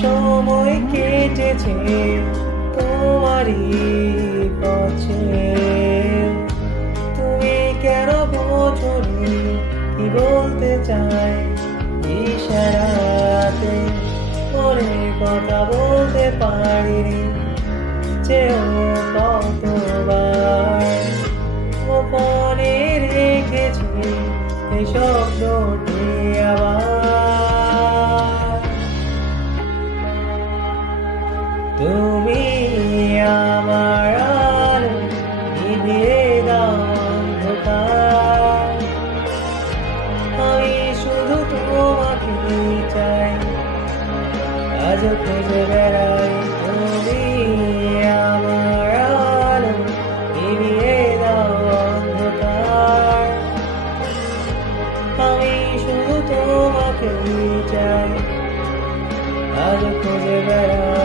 সময় কেটেছে তোমারই পথে, তুমি কেন বোঝনি কি বলতে চাই। ইশারাতে মনে কথা বলতে পারিনি, চেয়েও কতবার গোপনে রেখেছি এই স্বপ্নটি আবার। তুমি আমার আলো নিভিয়ে দাও অন্ধকার, আমি শুধু তোমাকে চাই, আজ খুঁজে বেড়াই। তুমি আমার আলো নিভিয়ে দাও অন্ধকার, আমি শুধু তোমাকে চাই, আজ খুঁজে বেড়াই।